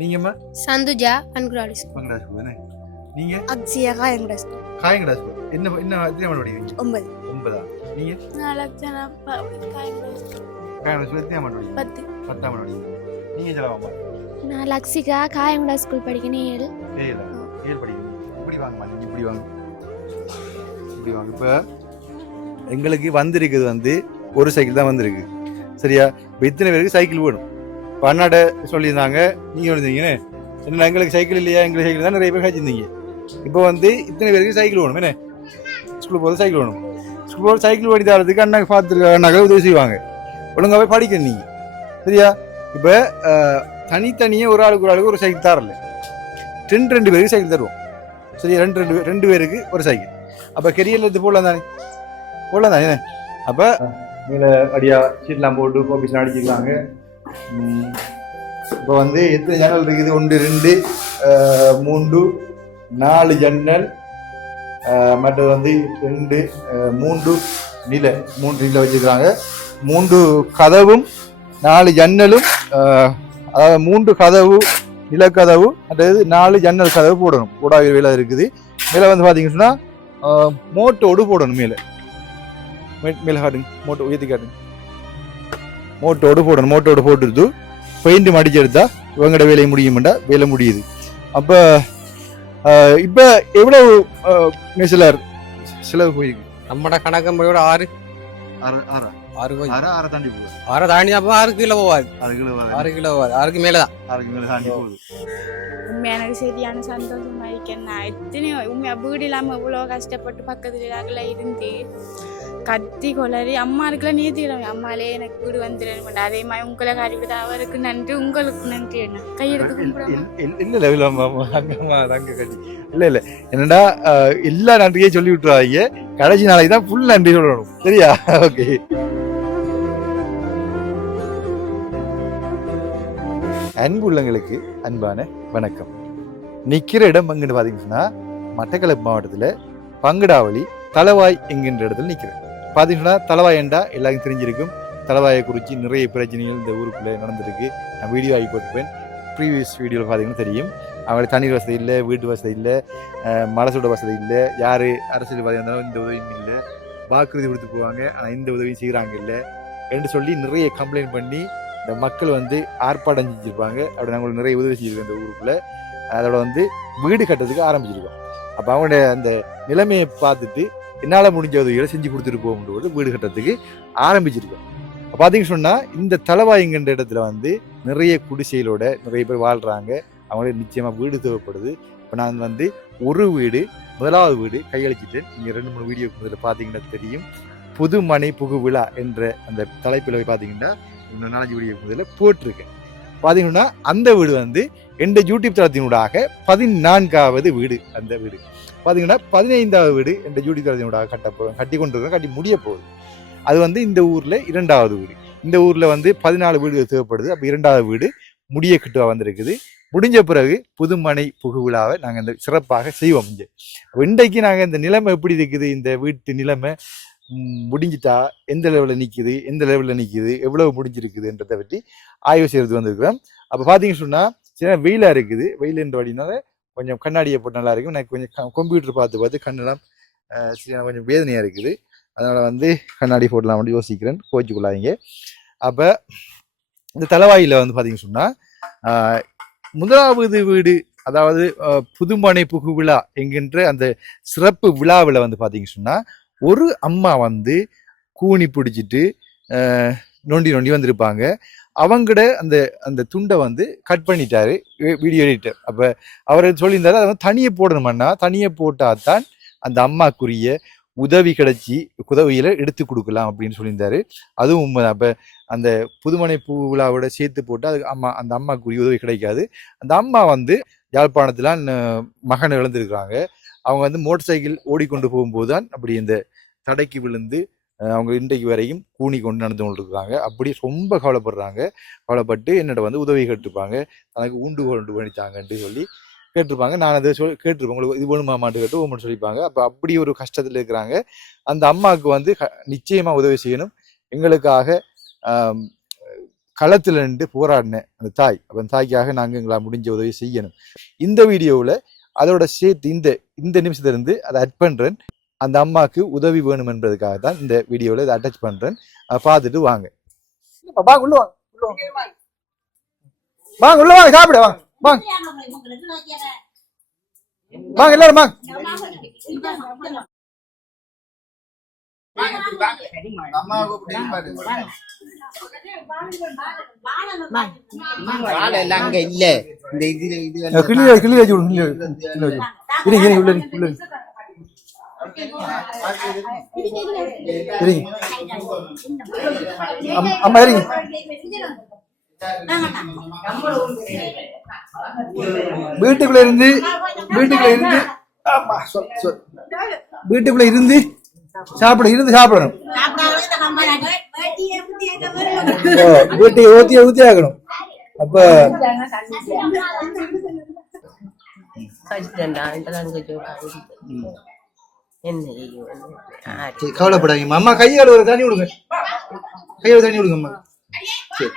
நீங்கம்மா சந்துஜா bangda school தானே? நீங்க? அக்ஷயா காயங்கடா ஸ்கூல் காயங்கடா ஸ்கூல் என்ன என்ன எத்தனை ஆண்டு படிக்கிறீங்க? ஒன்பது. ஒன்பதா? நீங்க? நான் லட்சணா காயங்கடா ஸ்கூல் காயங்கடா ஸ்கூல் எத்தனை ஆண்டு படிக்கிறீங்க? பத்து. பத்தாம் ஆண்டு படிக்கிறீங்க. நீங்க சொல்லலாமா நான் லக்ஷிகா காயங்குடா ஸ்கூல் படிக்கணும் ஏழு. ஏழு? ஏழு படிக்கிறீங்க. இப்படி வாங்கம்மா நீங்க இப்படி வாங்க. இப்படி வாங்க. இப்போ எங்களுக்கு வந்திருக்குது வந்து ஒரு சைக்கிள் தான் வந்திருக்கு. சரியா? இப்போ இத்தனை பேருக்கு சைக்கிள் வேணும். இப்போ சொல்லியிருந்தாங்க. நீங்கள் இருந்தீங்கன்னு. என்ன எங்களுக்கு சைக்கிள் இல்லையா? எங்களுக்கு சைக்கிள் தான் நிறைய பேர் வச்சுருந்தீங்க இப்போ வந்து இத்தனை பேருக்கு சைக்கிள் வேணும் என்ன? ஸ்கூலுக்கு போகிறது சைக்கிள் வேணும். ஸ்கூல் போகிற சைக்கிள் ஓடி தரதுக்கு அண்ணா பார்த்துருக்க அண்ணாக்கள் உதவி செய்வாங்க. ஒழுங்காவே படிக்கணும் நீங்கள் சரியா? இப்போ தனித்தனியாக ஒரு ஆளுக்கு ஒரு ஆளுக்கு ஒரு சைக்கிள் தரல. ரெண்டு ரெண்டு பேருக்கு சைக்கிள் தருவோம். சரியா? ரெண்டு ரெண்டு பேர் ரெண்டு பேருக்கு ஒரு சைக்கிள் அப்போ கெரியரில் இருந்து போடலாம் தானே? போடலாம் தானே அப்போ மேலே அடியா சீட்லாம் போட்டு ஆஃபீஸ்லாம் அடிச்சுக்கலாங்க. இப்போ வந்து எத்தனை ஜன்னல் இருக்குது? ஒன்று ரெண்டு மூன்று நாலு ஜன்னல் மற்றது வந்து ரெண்டு மூன்று நில மூன்று நில வச்சிருக்காங்க மூன்று கதவும் நாலு ஜன்னலும் அதாவது மூன்று கதவு நிலக்கதவு அதாவது நாலு ஜன்னல் கதவு போடணும். போடாத வேலை இருக்குது. மேலே வந்து பார்த்தீங்கன்னு சொன்னால் மோட்டோடு போடணும் மேலே. மேலே காட்டுங்க. மோட்டோ உயர்த்தி காட்டுங்க. மோட்டோடு போடணும் மோட்டோடு போட்டுருது பெயிண்ட் மடிச்சு எடுத்தா இவங்கட வேலை முடியுமெண்டா? வேலை முடியுது. அப்போ இப்போ எவ்வளவு மிசிலர் செலவு போயிருக்கு? நம்மட கணக்கு முறையோட ஆறு. ஆறு ஆறா? ஆறு போய். ஆறா ஆறு தாண்டி போகுது. ஆறு தாண்டி அப்போ ஆறு கிலோ போவாது. ஆறு கிலோ ஆறு கிலோ போவாது. ஆறுக்கு மேலே தான். ஆறுக்கு மேலே தாண்டி போகுது. எனக்கு சரியான சந்தோஷமா இருக்கேன் நான். எத்தனையோ உண்மையா வீடு இல்லாம இவ்வளோ கஷ்டப்பட்டு பக்கத்துல இருந்து கத்தி கொளறி அம்மா இருக்குல்ல நீதிக்கிழமை அம்மாலே எனக்கு வீடு வந்துடும் அதே மாதிரி உங்களை காரி விடுதா அவருக்கு நன்றி உங்களுக்கு நன்றி என்ன? கையெடுத்து கும்பிடுறோம் இல்ல இல்ல அம்மா அங்கம்மா அங்க கட்டி இல்ல இல்ல. என்னடா எல்லா நன்றியும் சொல்லி விட்டுறாங்க கடைசி நாளைக்கு தான் ஃபுல் நன்றி சொல்லணும். சரியா? ஓகே அன்புள்ளங்களுக்கு அன்பான வணக்கம். நிக்கிற இடம் எங்கன்னு பாத்தீங்கன்னா மட்டக்களப்பு மாவட்டத்துல பங்கடாவளி தலவாய் என்கின்ற இடத்துல நிக்கிறேன். பார்த்தீங்கன்னா தலவாய் என்றா எல்லாருக்கும் தெரிஞ்சிருக்கும். தலவாயை குறித்து நிறைய பிரச்சனைகள் இந்த ஊருக்குள்ளே நடந்திருக்கு. நான் வீடியோ ஆகி போட்டுப்பேன் ப்ரீவியஸ் வீடியோவில் பார்த்தீங்கன்னா தெரியும். அவங்களுக்கு தண்ணீர் வசதி இல்லை வீட்டு வசதி இல்லை அஹ் சுட வசதி இல்லை. யார் அரசியல்வாதி இருந்தாலும் இந்த உதவியும் இல்லை. வாக்குறுதி கொடுத்து போவாங்க. ஆனால் இந்த உதவியும் செய்கிறாங்க இல்லை என்று சொல்லி நிறைய கம்ப்ளைண்ட் பண்ணி இந்த மக்கள் வந்து ஆர்ப்பாட்டம் செஞ்சுருப்பாங்க. அப்படி நாங்கள் நிறைய உதவி செஞ்சுருக்கோம் இந்த ஊருக்குள்ளே. அதோட வந்து வீடு கட்டுறதுக்கு ஆரம்பிச்சிருக்கோம். அப்போ அவங்களுடைய அந்த நிலைமையை பார்த்துட்டு என்னால் முடிஞ்ச உதவிகளை செஞ்சு கொடுத்துட்டு போகும்போது வீடு கட்டுறதுக்கு ஆரம்பிச்சிருக்கோம். பார்த்தீங்கன்னு சொன்னால் இந்த தலவாய்ங்கின்ற இடத்துல வந்து நிறைய குடிசைகளோட நிறைய பேர் வாழ்கிறாங்க அவங்களுக்கு நிச்சயமாக வீடு தேவைப்படுது. இப்போ நான் வந்து ஒரு வீடு முதலாவது வீடு கையளிச்சிட்டேன். நீங்கள் ரெண்டு மூணு வீடியோ இதில் பார்த்தீங்கன்னா தெரியும். புது மனை புகு விழா என்ற அந்த தலைப்பில் பார்த்தீங்கன்னா இன்னும் நாலஞ்சு வீடியோ இதில் போட்டிருக்கேன். பார்த்தீங்கன்னா அந்த வீடு வந்து எந்த யூடியூப் தளத்தினூடாக பதினான்காவது வீடு அந்த வீடு. பார்த்தீங்கன்னா பதினைந்தாவது வீடு எந்த யூடியூப் தளத்தினூடாக கட்ட போகிறோம் கட்டி கொண்டு கட்டி முடிய போகுது அது வந்து இந்த ஊரில் இரண்டாவது வீடு. இந்த ஊரில் வந்து பதினாலு வீடுகள் தேவைப்படுது. அப்போ இரண்டாவது வீடு முடிய கிட்டுவா வந்திருக்குது. முடிஞ்ச பிறகு புதுமனை புகு விழாவை நாங்கள் இந்த சிறப்பாக செய்வோம் இங்கே. இன்றைக்கு நாங்கள் இந்த நிலைமை எப்படி இருக்குது? இந்த வீட்டு நிலைமை முடிஞ்சிட்டா? எந்த லெவலில் நிற்குது எந்த லெவலில் நிற்குது எவ்வளவு முடிஞ்சிருக்குதுன்றதை பற்றி ஆய்வு செய்கிறது வந்திருக்கிறோம். அப்போ பார்த்தீங்கன்னு சொன்னால் சின்ன வெயிலாக இருக்குது. வெயிலுன்ற வழினால கொஞ்சம் கண்ணாடியை போட்டு நல்லா இருக்கும். எனக்கு கொஞ்சம் கம்ப்யூட்டர் பார்த்து பார்த்து கண்ணெல்லாம் சின்ன கொஞ்சம் வேதனையாக இருக்குது. அதனால் வந்து கண்ணாடி போடலாம் வந்து யோசிக்கிறேன். கோச்சிக்கொள்ளாதீங்க அப்போ இந்த தலைவாயில் வந்து பார்த்தீங்கன்னு சொன்னால் முதலாவது வீடு அதாவது புதுமனை புகு விழா என்கின்ற அந்த சிறப்பு விழாவில் வந்து பார்த்தீங்கன்னு சொன்னால் ஒரு அம்மா வந்து கூனி பிடிச்சிட்டு நொண்டி நொண்டி வந்திருப்பாங்க. அவங்கட அந்த அந்த துண்டை வந்து கட் பண்ணிட்டாரு. வீடியோ எடிட்டர் அப்போ அவர் சொல்லியிருந்தாரு அதை வந்து தனியை போடணுமன்னா தனியை போட்டால் தான் அந்த அம்மாக்குரிய உதவி கிடைச்சி உதவியில் எடுத்து கொடுக்கலாம் அப்படின்னு சொல்லியிருந்தாரு. அதுவும் உண்மை அப்போ அந்த புதுமனை பூ விழாவோட சேர்த்து போட்டு அது அம்மா அந்த அம்மாக்குரிய உதவி கிடைக்காது. அந்த அம்மா வந்து யாழ்ப்பாணத்தில் மகன் இழந்திருக்கிறாங்க. அவங்க வந்து மோட்டர் சைக்கிள் ஓடிக்கொண்டு போகும்போது தான் அப்படி இந்த தடைக்கு விழுந்து அவங்க இன்றைக்கு வரையும் கூனி கொண்டு நடந்து கொண்டு அப்படி ரொம்ப கவலைப்படுறாங்க. கவலைப்பட்டு என்னோட வந்து உதவி கேட்டிருப்பாங்க. தனக்கு உண்டு கொண்டு பண்ணித்தாங்கன்ட்டு சொல்லி கேட்டிருப்பாங்க. நான் அதை சொல்லி கேட்டிருப்பேன். உங்களுக்கு இது வேணுமாமான்னு கேட்டு ஓமன் சொல்லிப்பாங்க. அப்போ அப்படி ஒரு கஷ்டத்தில் இருக்கிறாங்க. அந்த அம்மாவுக்கு வந்து நிச்சயமாக உதவி செய்யணும். எங்களுக்காக களத்தில் நின்று போராடினேன் அந்த தாய். அப்போ அந்த தாய்க்காக நாங்கள் எங்களால் முடிஞ்ச உதவி செய்யணும். இந்த வீடியோவில் அதோட சேர்த்து இந்த இந்த நிமிஷத்துலேருந்து அதை அட் பண்ணுறேன் அந்த அம்மாவுக்கு உதவி வேணும் என்பதுக்காக தான் இந்த வீடியோவில் இதை அட்டாச் பண்றேன். அதை பார்த்துட்டு வாங்க. வாங்க உள்ள வாங்க உள்ள வாங்க. வாங்க. உள்ள வாங்க சாப்பிட வாங்க வாங்க. வாங்க எல்லாரும் வாங்க. வச்சு இருங்க இருங்க உள்ள உள்ள இருங்க. அம்மா வீட்டுக்குள்ள இருந்து வீட்டுக்குள்ள இருந்து ஆமா, சொல், சொல். வீட்டுக்குள்ள இருந்து சாப்பிட இருந்து சாப்பிடணும் வீட்டை ஊத்தி ஊத்தி ஆகணும் அப்ப கொஞ்சம் என்ன. சரி, கவலைப்படாதீங்கம்மா அம்மா. கையால் ஒரு தண்ணி விடுங்க. கையால் தண்ணி விடுங்கம்மா சரி.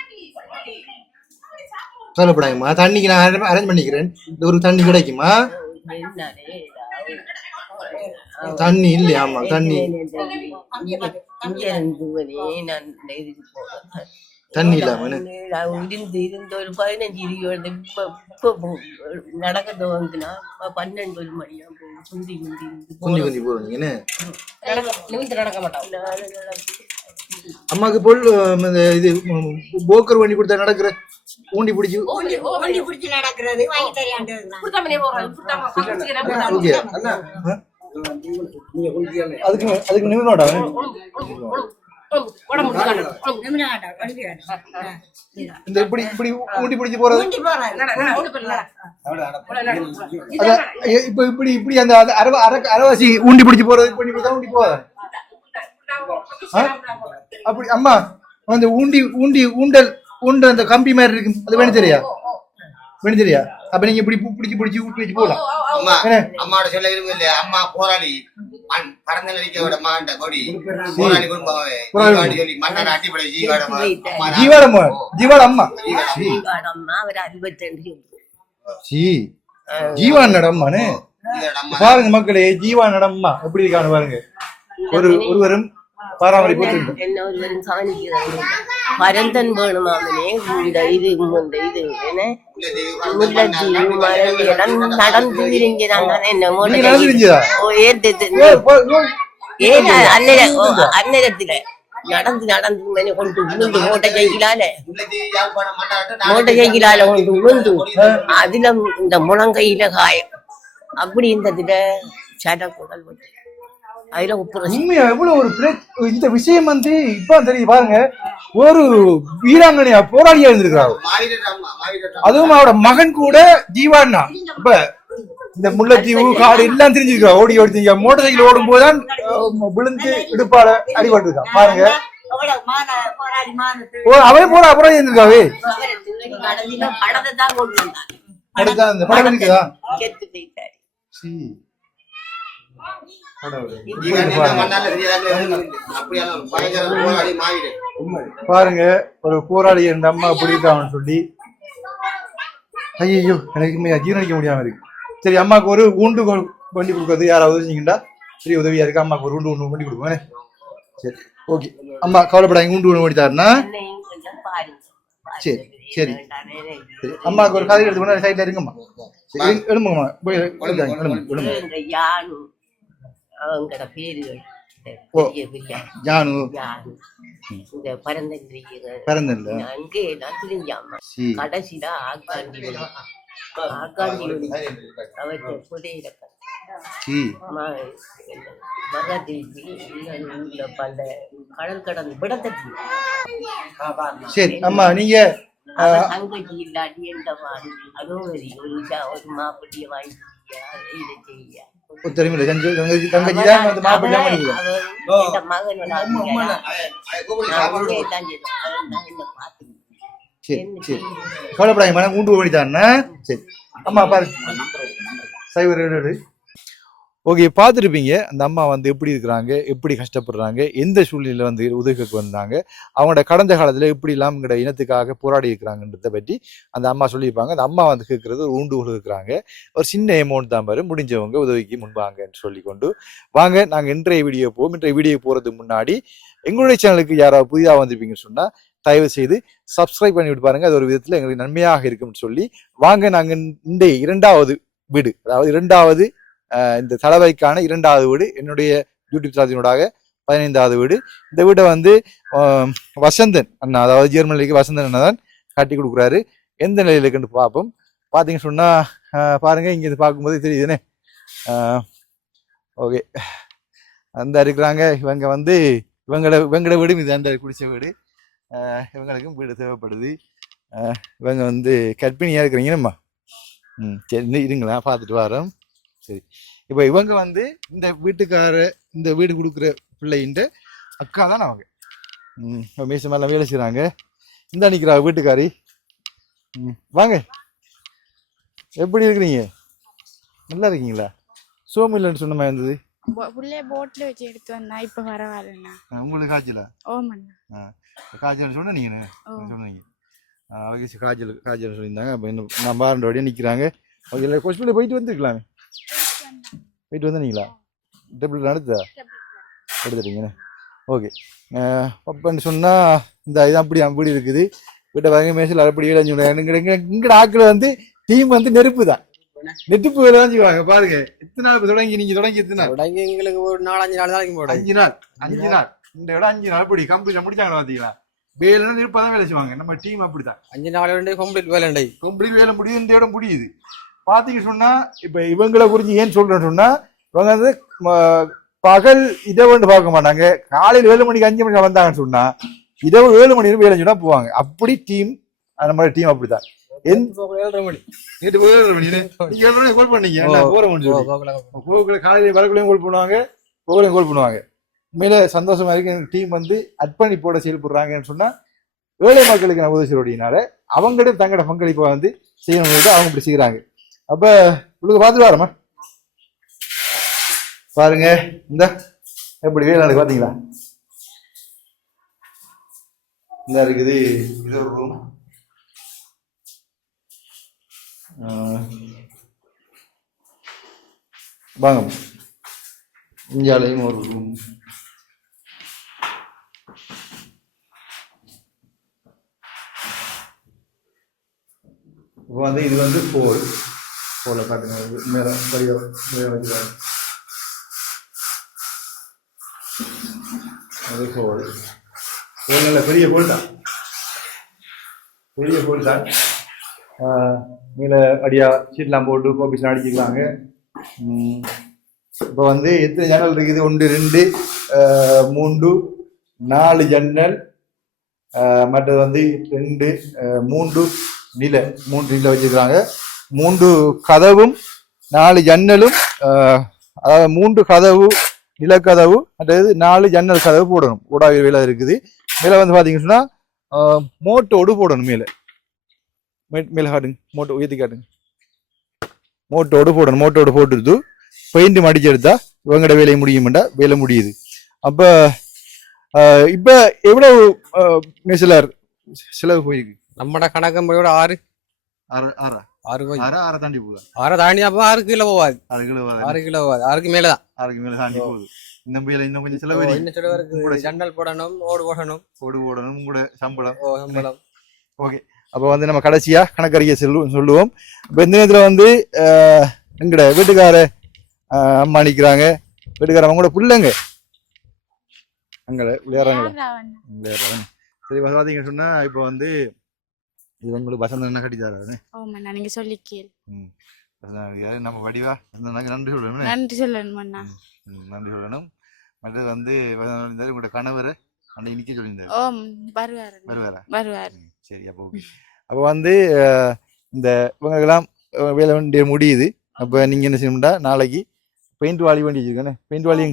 கவலைப்படாதீங்கம்மா. தண்ணிக்கு நான் அரேஞ்ச் பண்ணிக்கிறேன். ஒரு தண்ணி கிடைக்குமா? தண்ணி இல்லையா ஆமா தண்ணி. தண்ணி இல்லாம இருந்து இருந்து ஒரு பதினஞ்சு இருபது இப்ப இப்ப போ- நடக்க துவங்கினா பன்னெண்டு ஒரு மணியா போகும் குந்தி குந்தி குந்தி குந்தி போடுங்க என்ன நடக்க மாட்டான் அம்மாக்கு இந்த இது போக்கர் வண்டி கொடுத்தா நடக்கிற ஊண்டி பிடிச்சி ஓடி பிடிச்சு நடக்கிறது வாங்கி தரையாண்டு ஓகே அதுக்கு அதுக்கு நிமிடமாடா இந்த இப்படி இப்படி ஊண்டி பிடிச்சி போறது? இப்ப இப்படி இப்படி அந்த அந்த அரவ அர- அரவாசி ஊண்டி பிடிச்சி போறது இப்ப நீ தான் ஊண்டி போகாத ஆ? அப்படி அம்மா அந்த ஊண்டி ஊண்டி ஊண்டல் ஊண்டல் அந்த கம்பி மாதிரி இருக்கு. அது வேணும் தெரியா? வேணும் தெரியா அப்ப நீங்க இப்படி பிடிச்சி பிடிச்சி ஊட்டி வச்சு என்ன? அம்மாவோட சொல்ல விரும்பும் இல்லையா அம்மா போராளி. மண் பறந்த நடிக்கையோட மகன்ட கொடி. போராளி குடும்பமே. சொல்லி மன்னன் ஜீவாட. ஜீவாட அம்மா. ஜீவாட அம்மா. நடம்மானு? பாருங்க மக்களே ஜீவான் நடம்மா. எப்படி இருக்கான்னு பாருங்க. ஒரு ஒருவரும். என்ன ஒருவரும் சாணிக்கிறாங்க பரந்தன் வேணுமாமனே இந்த இது இந்த இது என்ன முல்லஜி மரம் எல்லாம் நடந்து விரிஞ்சாங்க என்ன நீங்க நடந்து நடந்து கொண்டு விழுந்து மூட்டை மன்னாட்டு மூட்டை ஜெயிக்கலால கொண்டு விழுந்து அதுல இந்த முழங்கையில காயம் அப்படி இருந்ததுல சட குடல் விட்டு அதுல உப்பு உண்மையா எவ்வளவு ஒரு இந்த விஷயம் வந்து இப்ப தெரியுது பாருங்க ஒரு வீராங்கனையா அம்மா மாவீரர் அதுவும் அவரோட மகன் கூட ஜீவானா இப்ப இந்த முல்லைத்தீவு காடு எல்லாம் தெரிஞ்சிருக்கா ஓடி ஓடி தெரிஞ்சா மோட்டார் சைக்கிள் ஓடும் போதுதான் விழுந்து இடுப்பால அடிபட்டிருக்கான் பாருங்க போராடி மானத்து ஓ அவன் போற அப்புறம் இருந்திருக்காவே படத்தை தான் படம் இருக்குதா செத்து போயிட்டாரு சீ. கடவுளே. ஜீவாடி மன்னால தெரியாத அப்படியான ஒரு பயங்கர போராளி மாவீரர் பாருங்க ஒரு போராளி என் அம்மா அப்படி சொல்லி. ஐயோ எனக்கு ஜீரணிக்க முடியாம இருக்கு. சரி அம்மாவுக்கு ஒரு உண்டு வண்டி கொடுக்கறது யாராவது செஞ்சீங்கன்னா சரி உதவியா இருக்கு அம்மாவுக்கு ஒரு உண்டு ஒன்று வண்டி கொடுப்போம் சரி ஓகே. அம்மா கவலைப்படாங்க உண்டு ஒன்று வண்டி தாருன்னா சரி, சரி. சரி அம்மாவுக்கு ஒரு கதை எடுத்து சைட்ல இருக்கும்மா சரி எழு- எழும்புங்கம்மா. போய் எழுந்தாங்க எழும்புங்க எழும்புங்க அவங்கட பேருகள். பெரிய பெரிய. ஜானு இந்த பிறந்தில்ல அங்கே நான் தெரிஞ்சாம கடைசியில ஆக்காண்டி ஆக்காண்டி அவற்றை புதையில மகாதேவி பல கடல் கடந்து விடத்தட்டி சரி அம்மா நீங்க தங்கச்சி இல்லாட்டி எந்த மாதிரி? அதுவும் ஒரு மாப்பிள்ளைய வாங்கி இதை செய்ய. தெரியுமில்ல தங்கச்சி தங்கச்சி தான் வந்து மாப்பிள்ளை. சரி சரி? கவலைப்படாங்க மேடம் உண்டு வழி தானே சரி அம்மா பாரு சைவர் ஓகே பார்த்துருப்பீங்க. அந்த அம்மா வந்து எப்படி இருக்கிறாங்க எப்படி கஷ்டப்படுறாங்க எந்த சூழ்நிலையில் வந்து உதவிக்கு வந்தாங்க அவங்களோட கடந்த காலத்தில் எப்படி எல்லாம் எங்களோட இனத்துக்காக போராடி இருக்கிறாங்கன்றத பற்றி அந்த அம்மா சொல்லியிருப்பாங்க. அந்த அம்மா வந்து கேட்கறது ஒரு ஊண்டுகோல் இருக்கிறாங்க ஒரு சின்ன அமௌண்ட் தான் பாரு முடிஞ்சவங்க உதவிக்கு முன்வாங்கன்னு சொல்லி கொண்டு வாங்க நாங்கள் இன்றைய வீடியோ போவோம். இன்றைய வீடியோ போகிறதுக்கு முன்னாடி எங்களுடைய சேனலுக்கு யாராவது புதிதாக வந்திருப்பீங்கன்னு சொன்னால் தயவு செய்து சப்ஸ்கிரைப் பண்ணிவிட்டு பாருங்கள் அது ஒரு விதத்தில் எங்களுக்கு நன்மையாக இருக்கும்னு சொல்லி. வாங்க நாங்கள் இந்த இரண்டாவது வீடு அதாவது இரண்டாவது இந்த தலைவைக்கான இரண்டாவது வீடு என்னுடைய யூடியூப் சாதினூடாக பதினைந்தாவது வீடு. இந்த வீட்டை வந்து வசந்தன் அண்ணா அதாவது ஜெர்மனிக்கு வசந்தன் அண்ணா தான் கட்டி கொடுக்குறாரு. எந்த நிலையில் இருக்குன்னு பார்ப்போம். பார்த்தீங்க சொன்னால் பாருங்கள் இங்கே பார்க்கும்போது தெரியுதுனே. ஓகே. அந்த இருக்கிறாங்க. இவங்க வந்து இவங்கள இவங்களோட வீடும் இது அந்த குடிச்ச வீடு. இவங்களுக்கும் வீடு தேவைப்படுது. இவங்க வந்து கர்ப்பிணியாக இருக்கிறீங்கம்மா ம் சரி இந்த இருங்களா பார்த்துட்டு வரோம் சரி. இப்போ இவங்க வந்து இந்த வீட்டுக்கார இந்த வீடு கொடுக்குற பிள்ளைன்ற அக்கா தான் அவங்க. ம் மீச மேலே வேலை செய்கிறாங்க இந்த நிற்கிறா வீட்டுக்காரி. ம் வாங்க. எப்படி இருக்கிறீங்க? நல்லா இருக்கீங்களா? சோமு இல்லைன்னு சொன்ன மாதிரி இருந்தது. புள்ளைய போட்ல வச்சு எடுத்து வந்தா இப்ப பரவாயில்லண்ணா. ஆ, உங்களுக்கு காய்ச்சலா? ஓமண்ணா. காய்ச்சல் சொன்ன நீங்கள் சொன்னீங்க. அவங்க காய்ச்சல் காய்ச்சல் சொல்லியிருந்தாங்க அப்போ இன்னும் நான் பாரண்ட வழியாக நிற்கிறாங்க ஓகே இல்லை ஹாஸ்பிட்டல் போயிட்டு வந்துருக்கலாமே. போயிட்டு வந்தீங்களா டெப்லெட் நடத்துதா எடுத்துட்டீங்கண்ணே ஓகே. அப்பன்னு சொன்னால் இந்த இது அப்படி அப்படி இருக்குது. வீட்டை வாங்க மேசில் அப்படி இடைஞ்சு இங்கே இங்கே ஆக்கில் வந்து டீம் வந்து நெருப்பு தான். நெருப்பு வேலை தான் செய்வாங்க பாருங்க. எத்தனை நாள் தொடங்கி நீங்கள் தொடங்கி எத்தனை தொடங்கி எங்களுக்கு ஒரு நாலஞ்சு நாள் தான் போட அஞ்சு நாள் அஞ்சு நாள். இந்த விட அஞ்சு நாள் அப்படி. கம்ப்ளீட் முடிச்சாங்க பார்த்தீங்களா வேலைன்னா நெருப்பாக தான் வேலை செய்வாங்க. நம்ம டீம் அப்படி தான் அஞ்சு நாள் கம்ப்ளீட் வேலை. கம்ப்ளீட் வேலை முடியுது இந்த இடம் முடியுது. பாத்தீங்க சொன்னா இப்ப இவங்களை குறிச்சு ஏன் சொல்றேன்னு சொன்னா இவங்க வந்து பகல் இரவுன்னு பார்க்க மாட்டாங்க. காலையில் ஏழு மணிக்கு அஞ்சு மணிக்கு வந்தாங்கன்னு சொன்னா இரவு ஏழு மணி வரைக்கும் வேலை சொன்னா போவாங்க. அப்படி டீம் நம்ம டீம் ஏழரை மணி. நேற்று ஏழு மணி. ஏழு மணி. கால் பண்ணீங்க. முடியும் போகக்குள்ள காலையில் வரக்குள்ளேயும் கோல் பண்ணுவாங்க போகலையும் கோல் பண்ணுவாங்க. உண்மையில சந்தோஷமா இருக்கு. எனக்கு டீம் வந்து அர்ப்பணிப்போட செயல்படுறாங்கன்னு சொன்னா ஏழை மக்களுக்கு நான் உதவி செய்யறதுனால அவங்களும் தங்களோட பங்களிப்பை வந்து செய்யணும் அவங்க இப்படி செய்யறாங்க அப்ப உங்களுக்கு பார்த்துட்டு வரமா பாருங்க இந்த எப்படி வேலை நடக்கு பார்த்தீங்களா இந்த இருக்குது இது ஒரு ரூம் வாங்க. இந்தியாலையும் ஒரு ரூம் இப்போ வந்து இது வந்து ஃபோர் போல காட்டுங்க. இது மேலே படிய மேலே வச்சுருக்காங்க அது ஃபோர் நல்ல பெரிய ஹோல் தான். பெரிய ஹோல் தான். மேலே அடியா சீட்லாம் போட்டு கோபிஸ்லாம் அடிச்சிருக்காங்க இப்போ வந்து எத்தனை ஜன்னல் இருக்குது? ஒன்று ரெண்டு மூன்று நாலு ஜன்னல் மற்றது வந்து ரெண்டு மூன்று நில மூன்று நிலை வச்சிருக்காங்க மூன்று கதவும் நாலு ஜன்னலும் அதாவது மூன்று கதவு நிலக்கதவு அதாவது நாலு ஜன்னல் கதவு போடணும். ஊடாக வேலை இருக்குது. மேலே வந்து பார்த்தீங்கன்னு சொன்னால் மோட்டோடு போடணும் மேலே. மேலே காட்டுங்க. மோட்டோ உயர்த்தி காட்டுங்க. மோட்டோடு போடணும். மோட்டோடு போட்டுருது பெயிண்ட் மடிச்சு எடுத்தா இவங்கட வேலை முடியுமெண்டா? வேலை முடியுது. அப்போ இப்போ எவ்வளோ எவ்வளவு செலவு போயிருக்கு? நம்மட கணக்கம்படியோட ஆறு ஆறு. ஆறா ஆறை தாண்டி போகுதா. ஆறை தாண்டி அப்போ ஆறு கிலோ போவாது. ஆறு கிலோ ஆறு கிலோ போவாது ஆறுக்கு மேல தான். ஆறுக்கு மேல தாண்டி போகுது. இன்னும் கொஞ்சம் செலவு. இன்னும் சில பேருக்கு கூட ஜன்னல் போடணும் ஓடு போடணும். ஓடு ஓடணும் உங்களோட சம்பளம். ஓ சம்பளம். அப்போ வந்து நம்ம கடைசியா கணக்கறிக்கை செல்லுவோம் சொல்லுவோம். இப்போ இந்த நேரத்தில் வந்து ஆஹ், எங்கட வீட்டுக்கார ஆஹ், அம்மா நிற்கிறாங்க வீட்டுக்கார அவங்களோட பிள்ளைங்க. அங்கே விளையாடுறாங்க? விளையாடுறாங்க. சரி பார்த்தீங்கன்னு சொன்னா இப்போ வந்து இது உங்களுக்கு வசந்தம் என்ன கட்டி தராது ஓமண்ணா நீங்க சொல்லி கேள் நம்ம வடிவா நன்றி சொல்லணும். நன்றி சொல்லணுமண்ணா ம், நன்றி சொல்லணும். மற்றது வந்து உங்களோட கணவரை அன்னைக்கு நிற்க சொல்லியிருந்தாரு. ஓம் வருவாரு. வருவாரா? வருவார். ம், சரி அப்போ ஓகே. அப்போ வந்து இந்த இவங்களுக்கெல்லாம் வேலை வேண்டிய முடியுது. அப்போ நீங்கள் என்ன செய்யணும்டா? நாளைக்கு பெயிண்ட் வாலி வண்டி வச்சுருக்கேன்? பெயிண்ட் வாலி.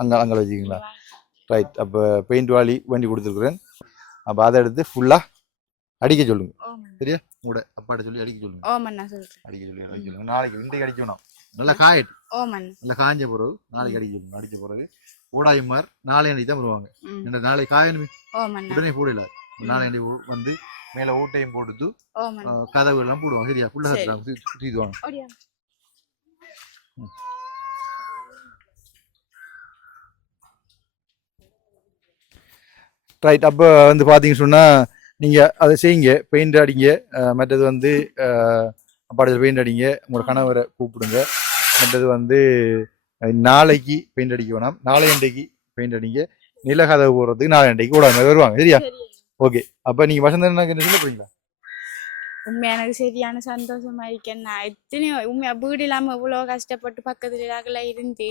அங்கே அங்கே வச்சுக்கிங்களா ரைட் அப்போ பெயிண்ட் வாலி வண்டி கொடுத்துருக்குறேன். அப்போ அதை எடுத்து ஃபுல்லாக அடிக்க சொல்லுங்க. சரியா? உங்களோட அப்பாட்ட சொல்லி அடிக்க சொல்லுங்க. அடிக்க சொல்லி அடிக்க சொல்லுங்க. நாளைக்கு இன்றைக்கு அடிக்கணும் நல்லா காயட்டு. நல்லா காஞ்ச பிறகு நாளைக்கு அடிக்கணும் அடிச்ச பிறகு ஊடாயமார் நாளை அன்னைக்கு தான் வருவாங்க. இந்த நாளை காயணுமே. உடனே போடல. நாளை அன்னைக்கு வந்து மேல ஓட்டையும் அஹ், கதவு எல்லாம் போடுவாங்க. சரியா? புள்ள. சுத்திடுவாங்க ஓடியா ரைட் அப்போ வந்து பார்த்தீங்கன்னு சொன்னால் நீங்கள் அதை செய்யுங்க பெயிண்ட் அடிங்க மற்றது வந்து அப்பாடத்தில் பெயிண்ட் அடிங்க உங்களோட கணவரை கூப்பிடுங்க. மற்றது வந்து நாளைக்கு பெயிண்ட் அடிக்க வேணாம். நாளை அன்றைக்கு பெயிண்ட் அடிங்க. நிலகதவு போடுறதுக்கு நாளை அன்றைக்கு கூட வருவாங்க. சரியா? சரி. ஓகே. அப்போ நீங்கள் வசந்தன் என்ன சொல்ல போறீங்களா? உண்மை எனக்கு சரியான சந்தோஷமா இருக்கேன். நான் எத்தனையோ உண்மையா வீடு இல்லாம இவ்வளவு கஷ்டப்பட்டு பக்கத்துல இருந்து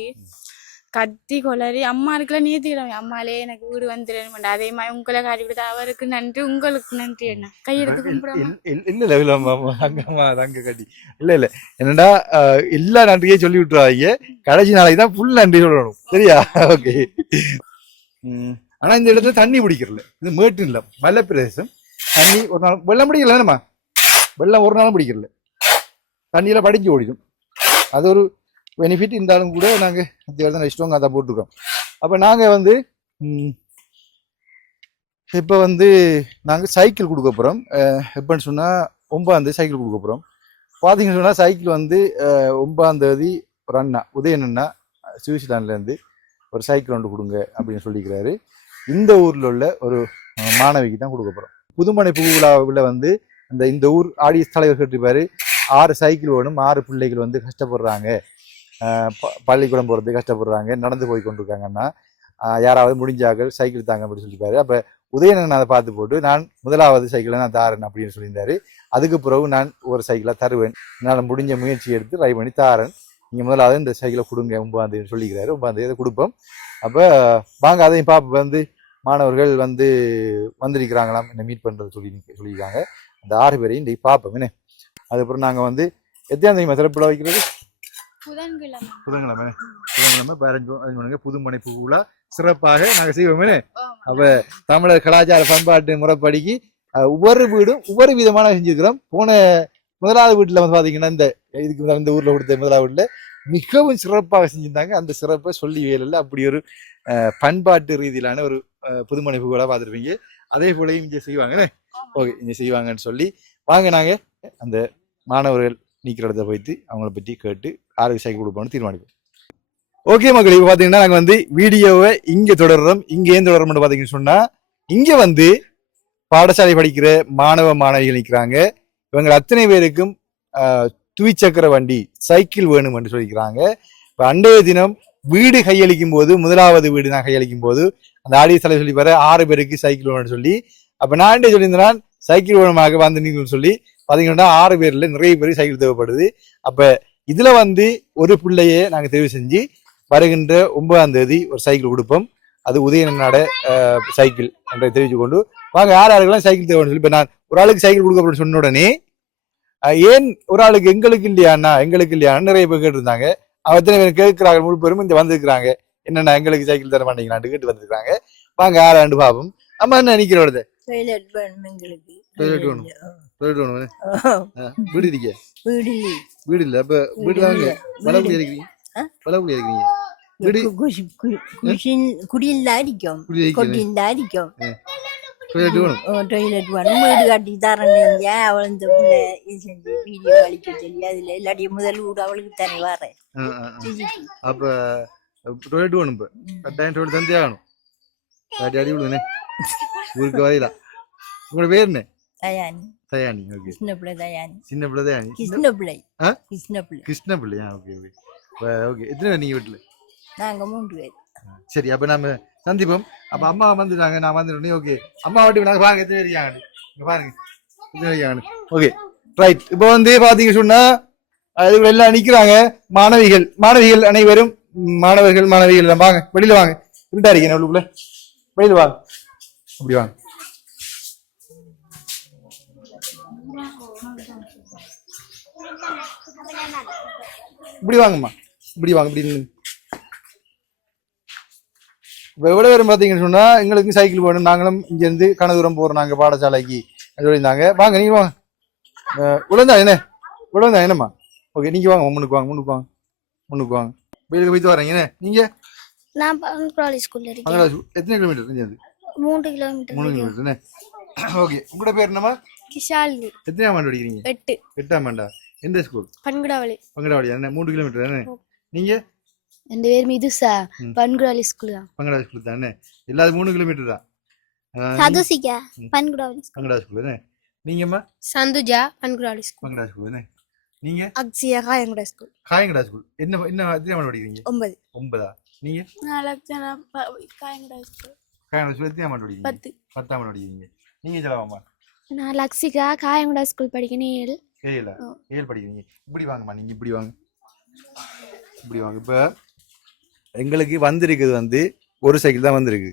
கத்தி கொளறி அம்மா இருக்குல்ல நீத்திக்கிழமை அம்மாலே எனக்கு வீடு வந்துடும் அதே மாதிரி உங்களை காட்டி கொடுத்தா அவருக்கு நன்றி உங்களுக்கு நன்றி என்ன கையெடுத்து இல்ல இல்ல இல்ல அங்கம்மா தங்க கட்டி. இல்ல இல்ல. என்னடா எல்லா நன்றியும் சொல்லி விட்டுறாங்க கடைசி நாளைக்கு தான் ஃபுல் நன்றி சொல்லணும். சரியா? ஓகே ஆனா இந்த இடத்துல தண்ணி பிடிக்கிறல இது மேட்டு இல்ல மலை பிரதேசம் தண்ணி ஒரு நாள் வெள்ளம் பிடிக்கல என்னம்மா? வெள்ளம் ஒரு நாளும் பிடிக்கிறல தண்ணியில படிஞ்சு ஓடிடும். அது ஒரு பெனிஃபிட் இருந்தாலும் கூட நாங்கள் தேர்தல் இடத்துல அதை போட்டிருக்கோம். அப்போ நாங்கள் வந்து இப்போ வந்து நாங்கள் சைக்கிள் கொடுக்க போகிறோம் எப்படின்னு சொன்னால் ஒன்பதாந்தேதி சைக்கிள் கொடுக்க போகிறோம் பார்த்தீங்கன்னு சொன்னால் சைக்கிள் வந்து அஹ், ஒரு அண்ணா உதயன் அண்ணா ஒரு சைக்கிள் ஒன்று கொடுங்க அப்படின்னு சொல்லிக்கிறாரு. இந்த ஊரில் உள்ள ஒரு மாணவிக்கு தான் கொடுக்க போகிறோம் புதுமனை விழாவில் வந்து அந்த இந்த ஊர் ஆடியன்ஸ் தலைவர் கேட்டிருப்பாரு. ஆறு சைக்கிள் வேணும் ஆறு பிள்ளைகள் வந்து கஷ்டப்படுறாங்க. பள்ளிக்கூடம் போகிறதுக்கு கஷ்டப்படுறாங்க நடந்து போய் கொண்டிருக்காங்கன்னா யாராவது முடிஞ்சாக்கள் சைக்கிள் தாங்க அப்படின்னு சொல்லியிருப்பாரு. அப்போ உதயணன் அதை பார்த்து போட்டு நான் முதலாவது சைக்கிளை நான் தாரேன் அப்படின்னு சொல்லியிருந்தாரு. அதுக்கு பிறகு நான் ஒரு சைக்கிளை தருவேன். என்னால் முடிஞ்ச முயற்சி எடுத்து ட்ரை பண்ணி தாரேன். நீங்கள் முதலாவது இந்த சைக்கிளை கொடுங்க ஒன்பதாம் சொல்லிக்கிறாரு. ஒன்பதாம் கொடுப்போம். அப்போ வாங்க அதையும் பாப்ப வந்து மாணவர்கள் வந்து வந்திருக்கிறாங்களாம் என்னை மீட் பண்ணுறது சொல்லி சொல்லியிருக்காங்க. அந்த ஆறு பேரையும் இன்றைக்கு பார்ப்போம் என்ன? அதுக்கப்புறம் நாங்கள் வந்து எத்தனை தேதி சிறப்பில் வைக்கிறது? புதன்கிழமை. புதன்கிழமை. பேரஞ்சு அரேஞ்ச் பண்ணுங்க புதுமனை பூவிழா சிறப்பாக நாங்கள் செய்வோம். அப்ப தமிழர் கலாச்சார பண்பாட்டு முறைப்படிக்கு ஒவ்வொரு வீடும் ஒவ்வொரு விதமான செஞ்சிருக்கிறோம். போன முதலாவது வீட்டுல வந்து பாத்தீங்கன்னா இந்த இதுக்கு இந்த ஊர்ல கொடுத்த முதலாவது வீட்டுல மிகவும் சிறப்பாக செஞ்சிருந்தாங்க. அந்த சிறப்பை சொல்லி வேலையில் அப்படி ஒரு பண்பாட்டு ரீதியிலான ஒரு புதுமனை பூவெல்லாம் பார்த்துருப்பீங்க. அதே போலயும் இங்கே செய்வாங்க. ஓகே இங்கே செய்வாங்கன்னு சொல்லி வாங்க நாங்க அந்த மாணவர்கள் நிற்கிற இடத்த போயிட்டு அவங்கள பற்றி கேட்டு யாருக்கு சைக்கிள் கொடுப்போம்னு தீர்மானிப்போம். ஓகே மக்கள் இப்போ பார்த்தீங்கன்னா நாங்கள் வந்து வீடியோவை இங்கே தொடர்றோம். இங்கே ஏன் தொடர்றோம்னு பார்த்தீங்கன்னு சொன்னால் இங்கே வந்து பாடசாலை படிக்கிற மாணவ மாணவிகள் நிற்கிறாங்க இவங்க அத்தனை பேருக்கும் துவிச்சக்கர வண்டி சைக்கிள் வேணும் என்று சொல்லிக்கிறாங்க. இப்போ அண்டைய தினம் வீடு கையளிக்கும் போது முதலாவது வீடு நான் கையளிக்கும் போது அந்த ஆடியோ தலைவர் சொல்லி பாரு ஆறு பேருக்கு சைக்கிள் வேணும்னு சொல்லி அப்போ நான் சொல்லியிருந்தேன் சைக்கிள் வேணுமாக வந்து நீங்கள் சொல்லி பார்த்தீங்கன்னா ஆறு பேரில் நிறைய பேருக்கு சைக்கிள் தேவைப்படுது. அப்போ இதுல வந்து ஒரு பிள்ளையை நாங்கள் தெரிவு செஞ்சு வருகின்ற ஒன்பதாம் தேதி ஒரு சைக்கிள் கொடுப்போம். அது உதயநன்னோட அஹ், சைக்கிள் என்றதை தெரிவித்து கொண்டு வாங்க யார் யாருக்கெல்லாம் சைக்கிள் தேவைன்னு சொல்லி இப்போ நான் ஒரு ஆளுக்கு சைக்கிள் கொடுக்க அப்படின்னு சொன்ன உடனே ஏன் ஒரு ஆளுக்கு எங்களுக்கு இல்லையாண்ணா எங்களுக்கு இல்லையான்னு நிறைய பேர் கேட்டிருந்தாங்க. அவ எத்தனை பேர் கேட்கிறாங்க முழு பேரும் இங்க வந்திருக்கிறாங்க. என்னண்ணா எங்களுக்கு சைக்கிள் தர மாட்டீங்களான்னு கேட்டு வந்திருக்காங்க வாங்க யாராண்டு பாப்போம் அம்மா என்ன நிக்கிறோட டொய்லெட் வேணும் எங்களுக்கு Toilet வேணும். வீடு இருக்க வீடு வீடு இல்ல அப்ப வீடு வாங்க வளவுக்குடி இருக்கிறீங்க ஆ? வளவுக்குடி இருக்கிறீங்க வீடு കുടിയില്ലായിരിക്കും குடி இருக்கிறீங்க കൊടിയില്ലായിരിക്കും toilet வேணும் ടോയ്ലറ്റ് വേണം വീട് കട്ടി തരണെങ്കിൽ അവൾ இந்த பிள்ளை இது செஞ்சு வீடியோ அழிக்க சொல்லி அதுல இல்லாட்டி முதல் வீடு அவளுக்கு தானே வரேன் ஆ, ஆ, ஆ. அப்ப டொய்லெட் வேணும் இப்ப கட்டாயம் டொய்லெட் தந்தே ஆகணும் அடி அடி விடுவேனே ஊருக்கு வரையில உங்களோட பேர் என்ன தயானி. தயானி ஓகே கிருஷ்ண பிள்ளை தயானி. சின்ன பிள்ளை தயானி. கிருஷ்ண பிள்ளை ஆ? கிருஷ்ண பிள்ளை கிருஷ்ண பிள்ளையா ஓகே ஓகே ஓகே எத்தனை பேர் நீங்க வீட்டுல? நாங்க மூன்று பேர். சரி அப்ப நாம சந்திப்போம். அப்ப அம்மா வந்துட்டாங்க நான் வந்துட்டேன் ஓகே அம்மா வாட்டி நாங்க பாருங்க எத்தனை பேர் இருக்காங்க. இங்க பாருங்க எத்தனை பேர் இருக்காங்க. ஓகே ரைட் இப்போ வந்து பாத்தீங்க சொன்னா அதுல எல்லாம் நிக்கிறாங்க. மாணவிகள் மாணவிகள் அனைவரும் மாணவர்கள் மாணவிகள் வாங்க. வெளியில வாங்க. இருட்டா இருக்கேன் உள்ளுக்குள்ள. வெளியில வாங்க. அப்படி வாங்க. இப்படி வாங்கம்மா. இப்படி வாங்க இப்படி. இப்போ எவ்வளோ பேரும் பார்த்தீங்கன்னு சொன்னா எங்களுக்கு சைக்கிள் வேணும். நாங்களும் இங்கேருந்து கனதூரம் போகிறோம் நாங்கள் பாடசாலைக்கு. அப்படின்னு சொல்லியிருந்தாங்க. வாங்க நீங்கள் வாங்க. உழந்தா என்ன? உழந்தா என்னம்மா? ஓகே நீங்கள் வாங்க முன்னுக்கு வாங்க முன்னுக்கு வாங்க. முன்னுக்கு வாங்க. வெயிலுக்கு போயிட்டு வரீங்க என்ன? நீங்க? நான் பன்குராலி ஸ்கூல்ல இருக்கேன். எத்தனை கிலோமீட்டர் இருந்து மூன்று கிலோமீட்டர் மூணு. கிலோமீட்டர் ஓகே உங்களோட பேர் என்னம்மா? கிஷாலினி எத்தனையாம் ஆண்டு படிக்கிறீங்க? எட்டு. எட்டாம் ஆண்டா? எந்த ஸ்கூல் பன்குடாவளி. பங்கடாவடி என்ன மூணு கிலோமீட்டர் தானே? நீங்க? என் பேர் மிதுசா. பன்குடாவளி ஸ்கூல் தான். பங்கடா ஸ்கூல் தானே? எல்லாரும் மூணு கிலோமீட்டர் தான். சதுசிகா. பன்குடாவளி பங்கடா ஸ்கூல் தானே? நீங்கம்மா? சந்துஜா பன்குடாவளி ஸ்கூல் பங்கடா ஸ்கூல் தானே? நீங்க? அக்ஷயா காயங்குடா ஸ்கூல் காயங்கடா ஸ்கூல் என்ன என்ன எத்தனை படிக்கிறீங்க? ஒன்பது. ஒன்பதா? நீங்க? லட்சணா காயங்குடா ஸ்கூல் காயங்கடா ஸ்கூல் எத்தனை ஆண்டு படிக்கிறீங்க? பத்து. பத்தாம் ஆண்டு படிக்கிறீங்க. நீங்க சொல்லலாமா நான் லக்ஷிகா காயங்குடா ஸ்கூல் படிக்கணும் ஏழு ஏழு ஆ. ஏழு படிக்கிறீங்க. இப்படி வாங்கம்மா நீங்க இப்படி வாங்க. இப்படி வாங்க. இப்போ எங்களுக்கு வந்திருக்குது வந்து ஒரு சைக்கிள் தான் வந்திருக்கு.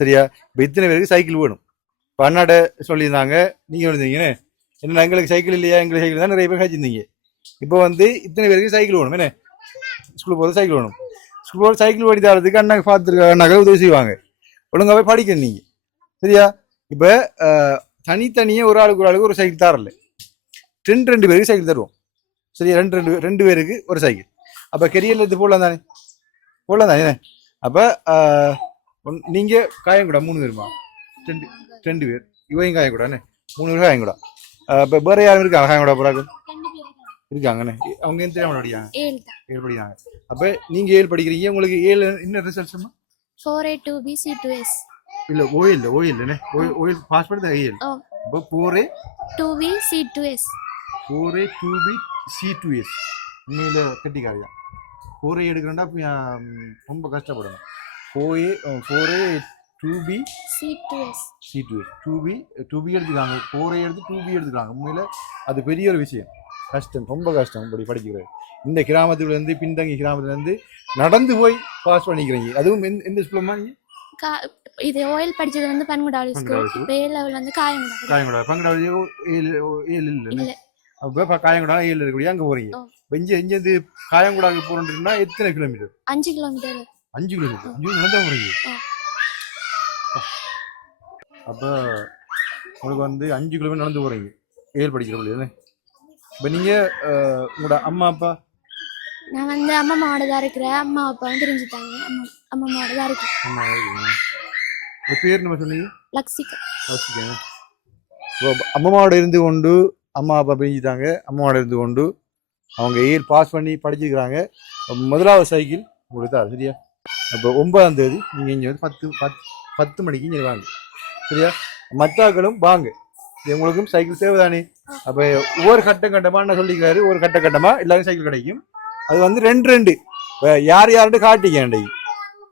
சரியா? இப்போ இத்தனை பேருக்கு சைக்கிள் வேணும். இப்போ சொல்லியிருந்தாங்க நீங்கள் இருந்தீங்கன்னு என்ன எங்களுக்கு சைக்கிள் இல்லையா? எங்களுக்கு சைக்கிள் தான் நிறைய பேர் காய்ச்சிருந்தீங்க. இப்போ வந்து இத்தனை பேருக்கு சைக்கிள் வேணும். என்ன? ஸ்கூலுக்கு போகிற சைக்கிள் வேணும். ஸ்கூல் போகிற சைக்கிள் ஓடி தரதுக்கு அண்ணா பார்த்துருக்க அண்ணாக்கள் உதவி செய்வாங்க. ஒழுங்காவே படிக்கணும் நீங்கள் சரியா? இப்போ தனித்தனியே ஒரு ஆளுக்கு ஒரு ஆளுக்கு ஒரு சைக்கிள் தரல. ரெண்டு ரெண்டு பேருக்கு சைக்கிள் தருவோம். சரியா? ரெண்டு ரெண்டு ரெண்டு பேருக்கு ஒரு சைக்கிள். அப்போ கெரியரில் இது போடலாம் தானே? போடலாம் தானே அப்போ நீங்கள் காயங்கூடா மூணு பேருமா? ரெண்டு ரெண்டு பேர். இவங்க காயங்கூடாண்ணே மூணு பேர் காயங்கூடா இப்போ வேறு யாரும் இருக்காங்க காயங்கூடா போகிறாங்க இருக்காங்கண்ணே அவங்க எந்த படிக்காங்க ஏழு படிக்கிறாங்க. அப்போ நீங்கள் ஏழு படிக்கிறீங்க உங்களுக்கு ஏழு என்ன ரிசல்ட்ஸ்மா four eight two B C two S இல்லை oil oil oil passport oh அப்போ four two B C two S four A two B C two S உண்மையில் கட்டிக்காரியா ஃபோர் ஏ எடுக்கிறேன்டா ரொம்ப கஷ்டப்படணும். Four A four A two B C two S C two S two B two B எடுத்துக்காங்க four A எடுத்து two B எடுத்துக்காங்க உண்மையில் அது பெரிய ஒரு விஷயம். கஷ்டம் ரொம்ப கஷ்டம் இப்படி படிக்கிறது. இந்த கிராமத்துலேருந்து பின்தங்கிய கிராமத்துலேருந்து நடந்து போய் பாஸ் பண்ணிக்கிறீங்க. அதுவும் எந்த எந்த ஸ்கூலமா இது ஓயில் படிச்சது வந்து பன்குடாவளி ஸ்கூல் ஏ லெவல் வந்து காயங்குடா காயங்குடா பங்கடாவதி ஏழு ஏழு இல்லை. காயங்குடா ஏழு இருக்கக்கூடிய அங்கே. இப்போ இங்கே இங்கேருந்து காயங்குடாவுக்கு போகிறோம்னா எத்தனை கிலோமீட்டர் அஞ்சு கிலோமீட்டர் அஞ்சு கிலோமீட்டர் அஞ்சு போகிறீங்க ஆ. அப்போ உங்களுக்கு வந்து அஞ்சு கிலோமீட்டர் நடந்து போகிறீங்க ஏழு படிக்கிற பிள்ளை இப்போ நீங்கள் உங்களோட அம்மா அப்பா? நான் வந்து அம்மா மாவோட தான் இருக்கிறேன். அம்மா அப்பாவும் தெரிஞ்சுட்டாங்க. அம்மா அம்மா மாவோட தான் இருக்கேன் பேர் நம்ம சொன்னீங்க? லக்ஷிகா. இப்போ அம்மாவோட இருந்து கொண்டு அம்மா அப்பா பிரிஞ்சுட்டாங்க. அம்மாவோட இருந்து கொண்டு அவங்க இயர் பாஸ் பண்ணி படிச்சிருக்கிறாங்க. முதலாவது சைக்கிள் உங்களுக்கு தான் சரியா? அப்போ ஒன்பதாம் தேதி நீங்கள் இங்கே வந்து பத்து பத் பத்து மணிக்கு இங்கே வாங்க சரியா? மத்தாக்களும் வாங்க. எங்களுக்கும் உங்களுக்கும் சைக்கிள் தேவைதானே? அப்போ ஒவ்வொரு கட்டம் கட்டமாக என்ன சொல்லிக்கிறாரு? ஒரு கட்ட கட்டமாக எல்லாரும் சைக்கிள் கிடைக்கும். அது வந்து ரெண்டு ரெண்டு. இப்போ யார் யாருன்னு காட்டிக்க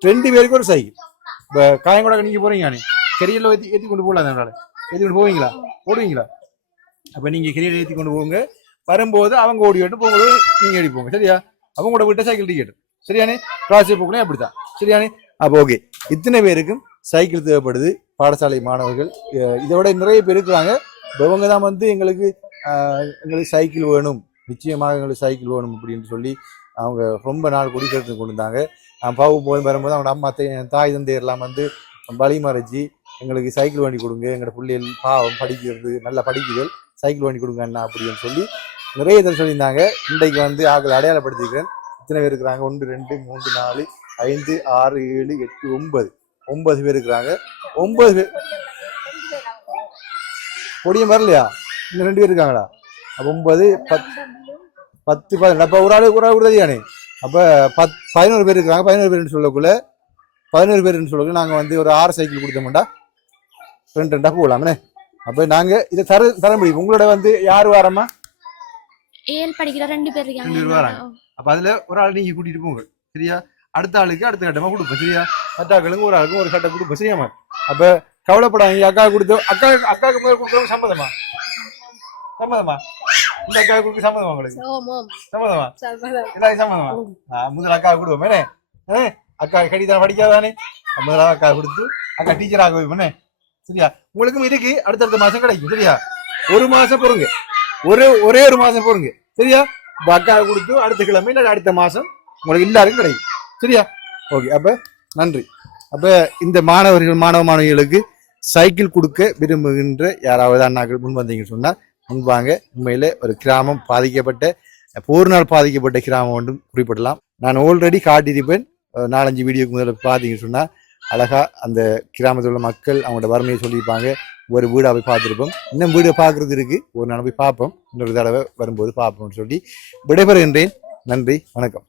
ரெண்டு பேருக்கு ஒரு சைக்கிள் இப்போ காயங்கூட நீங்கள் போகிறீங்க கெரியரில் ஏற்றி ஏற்றி கொண்டு போகலாம் அதனால் ஏற்றி கொண்டு போவீங்களா? போடுவீங்களா? அப்போ நீங்கள் கெரியர் ஏற்றி கொண்டு போங்க. வரும்போது அவங்க ஓடி விட்டு போகும்போது நீங்கள் ஏடி போங்க. சரியா? அவங்களோட விட்ட சைக்கிள் டிக்கெட் சரியானே? கிளாஸ் போகணும் அப்படித்தான். சரியானே? அப்போ ஓகே இத்தனை பேருக்கும் சைக்கிள் தேவைப்படுது. பாடசாலை மாணவர்கள். இதோட இதை விட நிறைய பேர் இருக்கிறாங்க. இப்ப இவங்க தான் வந்து எங்களுக்கு எங்களுக்கு சைக்கிள் வேணும். நிச்சயமாக எங்களுக்கு சைக்கிள் வேணும் அப்படின்னு சொல்லி அவங்க ரொம்ப நாள் குடிக்கிறதுக்கு கொண்டு வந்தாங்க பாவு போய் வரும்போது அவங்க அம்மா தே- தாய் தந்தையெல்லாம் வந்து வழி மறைச்சி எங்களுக்கு சைக்கிள் வாங்கி கொடுங்க. எங்களோட பிள்ளைகள் பாவம் படிக்கிறது நல்லா படிக்குதல். சைக்கிள் வாங்கி கொடுங்க அண்ணா அப்படின்னு சொல்லி நிறைய இதில் சொல்லியிருந்தாங்க. இன்றைக்கு வந்து ஆக்கள் அடையாளப்படுத்திக்கிறேன் இத்தனை பேர் இருக்கிறாங்க. ஒன்று ரெண்டு மூன்று நாலு ஐந்து ஆறு ஏழு எட்டு ஒன்பது. ஒன்பது பேர் இருக்கிறாங்க. ஒன்பது பேர். பொடியும் வரலையா? இன்னும் ரெண்டு பேர் இருக்காங்களா? அப்போ ஒன்பது பத் பத்து பதினெட்டு அப்போ ஒரு ஆளுக்கு ஒரு ஆள் கொடுத்தானே அப்போ பத் பதினோரு பேர் இருக்கிறாங்க. பதினோரு பேர்னு சொல்லக்குள்ள பதினோரு பேர்னு சொல்லக்குள்ள நாங்கள் வந்து ஒரு ஆறு சைக்கிள் கொடுத்தோம்டா. ரெண்டு ரெண்டாக போகலாமே அப்போ நாங்கள் இதை தர தர முடியும். உங்களோட வந்து யார் வாரம்மா? ஏழு படிக்கிற ரெண்டு பேர் ரெண்டு பேர் வராங்க. அப்போ அதில் ஒரு ஆள் நீங்கள் கூட்டிகிட்டு போங்க. சரியா? அடுத்த ஆளுக்கு அடுத்த கட்டமாக கொடுப்போம். சரியா? மற்றாக்களுக்கு ஒரு ஆளுக்கு ஒரு கட்டை கொடுப்போம். சரியாம்மா அப்போ கவலைப்படாதீங்க. அக்கா கொடுத்தோம் அக்கா அக்காவுக்கு முதல் கொடுத்தவங்க சம்மதமா? சம்மதமா? இந்த அக்கா கொடுக்க சம்மதமா உங்களுக்கு? சம்மதமா? எல்லாரும் சம்மதமா. ஆ, முதல்ல அக்கா கொடுவோம் அக்கா கடிதம் படிக்காதானே? முதல்ல அக்கா கொடுத்து அக்கா டீச்சர் ஆக வைப்பேனே சரியா? உங்களுக்கும் இருக்கு அடுத்தடுத்த மாசம் கிடைக்கும் சரியா? ஒரு மாசம் பொறுங்க. ஒரு ஒரே ஒரு மாசம் பொறுங்க. சரியா? பக்கா கொடுத்து அடுத்த கிழமை இல்லை அடுத்த மாசம் உங்களுக்கு எல்லாருக்கும் கிடைக்கும். சரியா? ஓகே அப்ப நன்றி. அப்ப இந்த மாணவர்கள் மாணவ மாணவிகளுக்கு சைக்கிள் கொடுக்க விரும்புகின்ற யாராவது அண்ணாக்கள் முன் வந்தீங்கன்னு சொன்னால் முன்வாங்க உண்மையில ஒரு கிராமம் பாதிக்கப்பட்ட போர்னால் பாதிக்கப்பட்ட கிராமம் ஒன்றும் குறிப்பிடலாம். நான் ஆல்ரெடி காட்டியிருப்பேன். நாலஞ்சு வீடியோக்கு முதல்ல பார்த்தீங்கன்னு சொன்னால் அழகாக அந்த கிராமத்தில் உள்ள மக்கள் அவங்களோட வறுமையை சொல்லியிருப்பாங்க. ஒரு வீடாக போய் பார்த்துருப்போம். இன்னும் வீடை பார்க்குறது இருக்குது ஒரு நாள் போய் பார்ப்போம். இன்னொரு தடவை வரும்போது பார்ப்போம்னு சொல்லி விடைபெறுகின்றேன். நன்றி. வணக்கம்.